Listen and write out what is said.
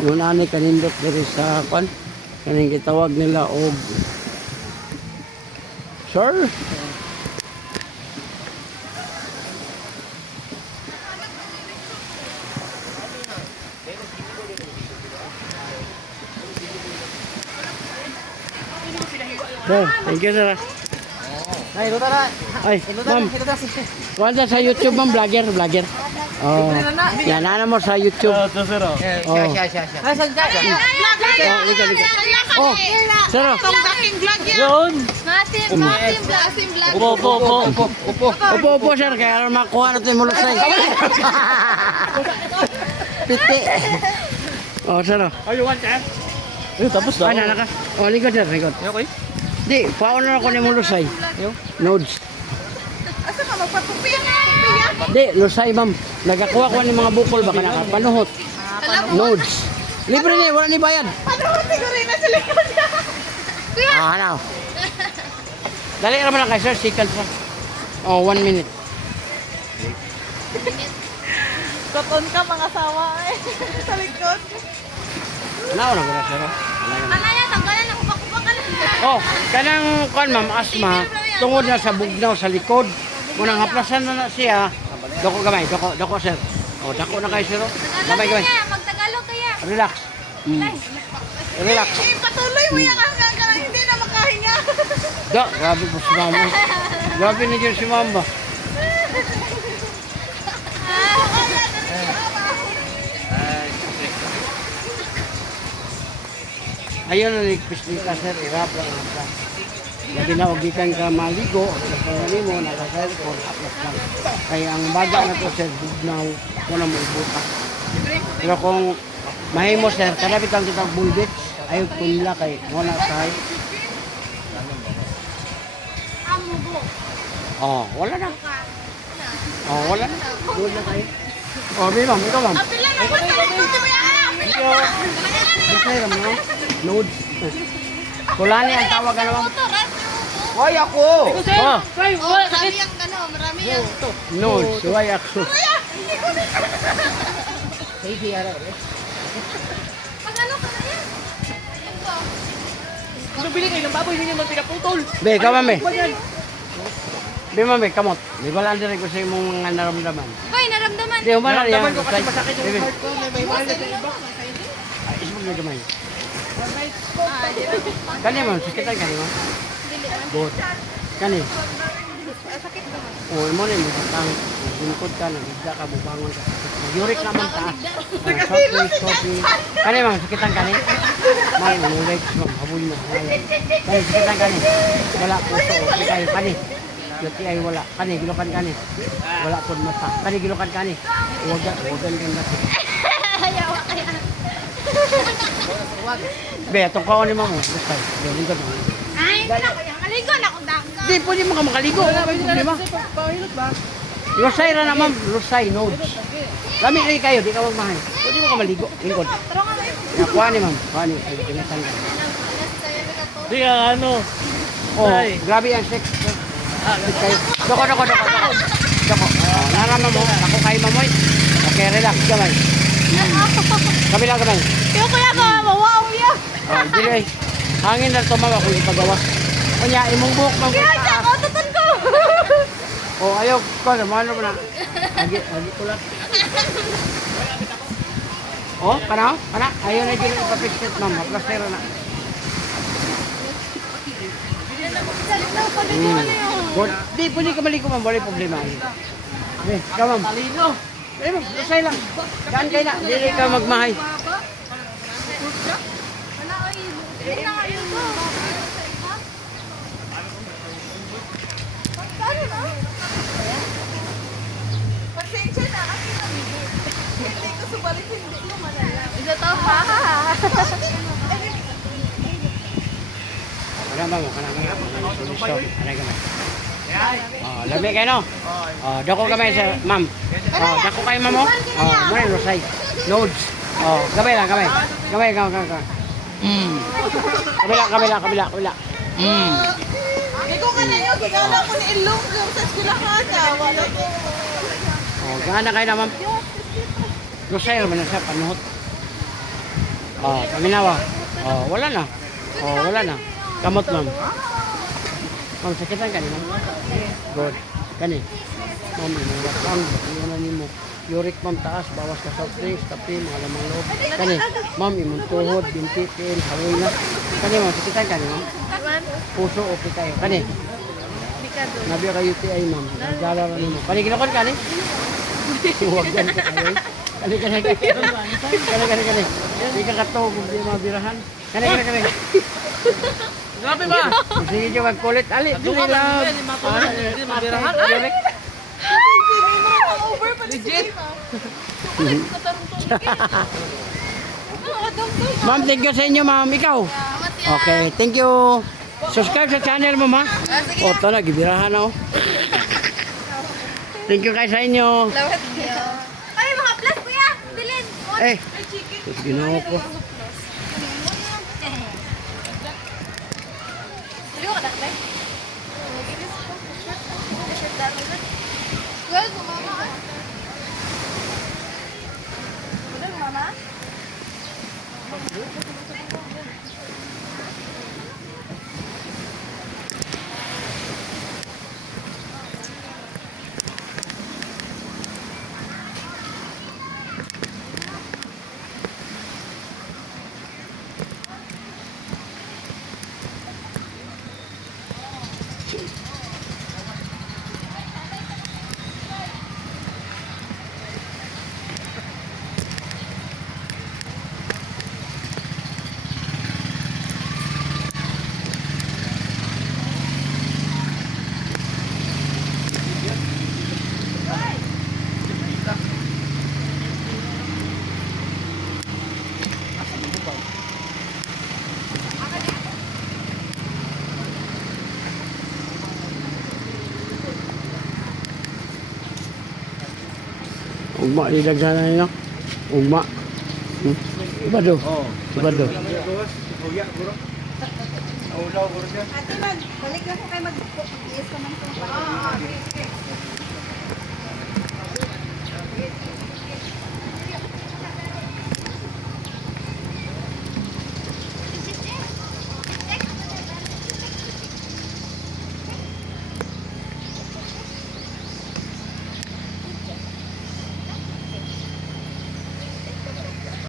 Muna ni kanindot diri sa kwan. Kaning gitawag nila og Sir. Sir, thank you sir. Ay, ito na. Ay, ma'am. Kuwanta sa YouTube ma'am, vlogger. Oh. Yan, ano mo sa YouTube. Siya. Ay, saan Oh, sir. Yun. Masim vlog. Upo, sir. Kaya makuha natin yung mulusay. Piti. Oh, sir. Oh, you want that? Tapos Ano na ka? Oh, likod, sir. Likod. Okay. Di, pauna na ko ni mulusay. Nodes. Asa ka magpatupi? Di, lusay, ma'am. Nagakuha ko ni mga bukol. Baka nakapanuhot. Nodes. Libre ni, wala ni bayad. Panuhot siguro na sa likod niya. Kuya! Ano? Dali naman lang kayo, sir. Sikal pa. Oh, 1 minute. Koton ka mga sawa eh. Sa likod. Ano na gula, sir? Anaya, tanggalan ako bakubak ka na. Oh, kanang kan ma'am asma tungod na sa bugnaw sa likod. Munang haplasan na siya. Dako gamay, dako sir. Oh, dako na kayo sir. Gamay. Magtagalog kaya. Relax. Relax. Patuloy mo yan hanggang ka lang hindi na makahinga. Grabe po si mama. Grabe na dyan si mama. Ayun na nagpis ka sir, irap lang ang Labi na huwag ikan ka maligo, kasi mo, naka-cellphone, haplas lang. Kaya ang baga na to sir, bugnaw, wala mo ibuta. Pero kung mahimo sir, kanapit ang kitang bulbits, ayaw kunla kay, wala tayo. Oh, wala na. Oh, wala na. Doon na kayo. Oh, ma'am, ikaw ma'am. Apila na ba sa likod? Masay ram mo. Nodes. Kulani ang tawag ka naman. Why ako? Oh, Marami ang marami ang. nodes. Why ako? Pag ano ka na yan? Ano bili kayo ng baboy ninyo mga pinaputol? Be, kamame. Be, mami, kamot. Di ba lang din ko sa imong mga naramdaman? Koy, naramdaman. Di, umala yan. Naramdaman ko kasi masakit yung heart ko. May mahal na sa iba. Ay, ismog na gamay. Kani mo, sakitan kani mo? Bot. Kani? Sakit naman. O, imo na yung batang. Bungkod ka, nagigda ka, bubangon ka. Yurik naman ta. Shopping. Kani mo, sakitan kani? May, ulit, habuli na. Kani, sakitan kani? Wala puso, okay kayo. Kani? Lati ay wala. Kani, gilukan kani. Wala po mata. Kani, gilukan kani. Huwagan kang dati. Ayaw kaya. Be, itong kaon ni mamo. Basta, lingkod mo. Ay, maligo na akong dako. Hindi, pwede mo ka makaligo. Di ba? Pahilot ba? Lusay ra naman, Lusay, nodes. Lami rin kayo, di ka magmahay. Pwede mo ka maligo, lingkod. Kuha ni ma'am, kuha ni. Ay, pinasan ka. Di ka ano. Oh, Ay. grabe yan, sex. Kayo. Doko. Naraman mo, ako kayo mamoy. Okay, relax, gamay. Kabila. Yung kuya ko, mawaw niya. Dili, hangin na tumawa kung ipagawas. Kanya, imong buhok mang Kaya siya, tuton ko. Oh, ayaw ko, ano mo na. Lagi ulat. Oh, kana? Ayaw na dyan ipapiksit, ma'am. Plastero na. Good. Di, pwede ka maligo, ma'am. Wala problema. Eh, ikaw, ma'am. Talino. Eh, ma'am, lusay lang. Daan kayo na. Dili ka magmahay. Pasensya na kasi hindi ko subalit hindi ko malala. Ito to pa. Wala ba mo? Solusyon. Ano gamay? Oh, lami kayo, no? Oh, dako gamay sa ma'am. Oh, dako kayo, ma'am, oh. Oh, muna lusay. Nodes. Oh, gamay lang. Gamay. Kabila. Hindi ko ka na yun. Gigala ko ni Ilong yung sa eskwelahan na. Wala ko. Oh, gana kayo na, ma'am. Lusay, naman na siya, panuhot. Oh, paminawa. Oh, wala na. Oh, wala na. Kamot ma'am. Ma'am, sakitan ka ni ma'am. Good. Kani. Ma'am, inulat lang. Inulan mo. Uric ma'am taas, bawas ka soft drinks, kape, mga lamang loob. Kani. Ma'am, imong tuhod, binti, tin, hawoy na. Kani ma'am, sakitan ka ni ma'am. Puso o kayo. Kani. Nabi ka UTI ma'am. Nagdala na mo. Kani kinakon ka ni? Huwag yan ka kayo. Kani. Kani. Hindi ka katog kung di mabirahan. Kani. Grabe ba? Sige nyo magkulit. Ali, dili lang. Hindi mabirahan. Uric. Over pa Legit. Ma'am, thank you sa inyo ma'am. Ikaw? Okay, thank you. Subscribe sa channel mo ma. O, ito na, gibirahan ako. Thank you kayo sa inyo. Ay, mga plus kuya! Bilin! Eh, ginawa ko. Daliwa ka dakle? Well, mama. Udah, mama? Ugma, idagsan na nyo. Ugma. Ibado. Ibado. Ate man, balik lang ko kayo mag-yes ka man.